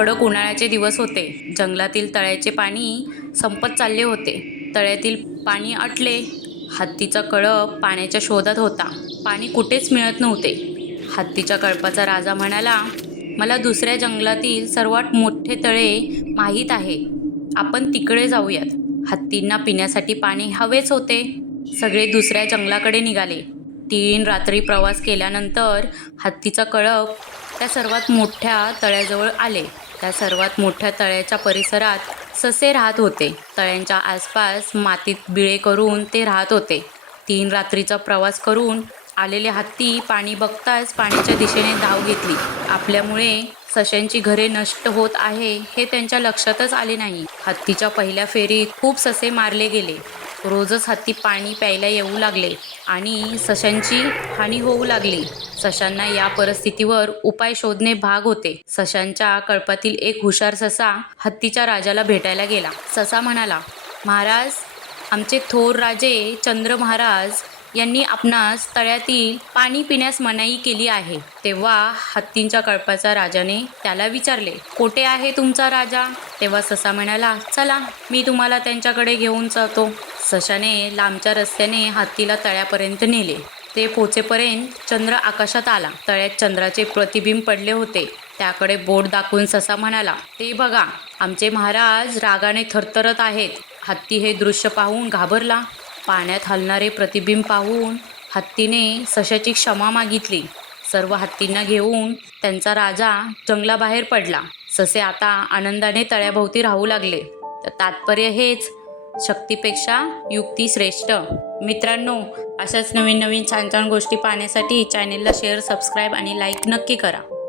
कडक उन्हाळ्याचे दिवस होते. जंगलातील तळ्याचे पाणी संपत चालले होते. तळ्यातील पाणी अटले हत्तीचा कळप पाण्याच्या शोधात होता. पाणी कुठेच मिळत नव्हते. हत्तीच्या कळपाचा राजा म्हणाला मला दुसऱ्या जंगलातील सर्वात मोठे तळे माहीत आहे. आपण तिकडे जाऊयात. हत्तींना पिण्यासाठी पाणी हवेच होते. सगळे दुसऱ्या जंगलाकडे निघाले. तीन रात्री प्रवास केल्यानंतर हत्तीचा कळप त्या सर्वात मोठ्या तळ्याजवळ आले. त्या सर्वात मोठ्या तळ्याच्या परिसरात ससे राहत होते. तळ्यांच्या आसपास मातीत बिळे करून ते राहत होते. तीन रात्रीचा प्रवास करून आलेले हत्ती पाणी बघताच पाण्याच्या दिशेने धाव घेतली. आपल्यामुळे सशांची घरे नष्ट होत आहे हे त्यांच्या लक्षातच आले नाही. हत्तीच्या पहिल्या फेरीत खूप ससे मारले गेले. रोजच हत्ती पाणी प्यायला येऊ लागले आणि सशांची हानी होऊ लागली. सशांना या परिस्थितीवर उपाय शोधणे भाग होते. सशांच्या कळपातील एक हुशार ससा हत्तीच्या राजाला भेटायला गेला. ससा म्हणाला महाराज आमचे थोर राजे चंद्र महाराज यांनी आपणास तळ्यातील पाणी पिण्यास मनाई केली आहे. तेव्हा हत्तींच्या कळपाच्या राजाने त्याला विचारले कोठे आहे तुमचा राजा? तेव्हा ससा म्हणाला चला मी तुम्हाला त्यांच्याकडे घेऊन जातो. सशाने लांबच्या रस्त्याने हत्तीला तळ्यापर्यंत नेले. ते पोचेपर्यंत चंद्र आकाशात आला. तळ्यात चंद्राचे प्रतिबिंब पडले होते. त्याकडे बोट दाखवून ससा म्हणाला ते बघा आमचे महाराज रागाने थरथरत आहेत. हत्ती हे दृश्य पाहून घाबरला. पाण्यात हलणारे प्रतिबिंब पाहून हत्तीने सशाची क्षमा मागितली. सर्व हत्तींना घेऊन त्यांचा राजा जंगलाबाहेर पडला. ससे आता आनंदाने तळ्याभोवती राहू लागले. तर तात्पर्य हेच शक्तीपेक्षा युक्ती श्रेष्ठ. मित्रांनो अशाच नवीन नवीन छान छान गोष्टी पाहण्यासाठी चॅनेलला शेअर सबस्क्राईब आणि लाईक नक्की करा.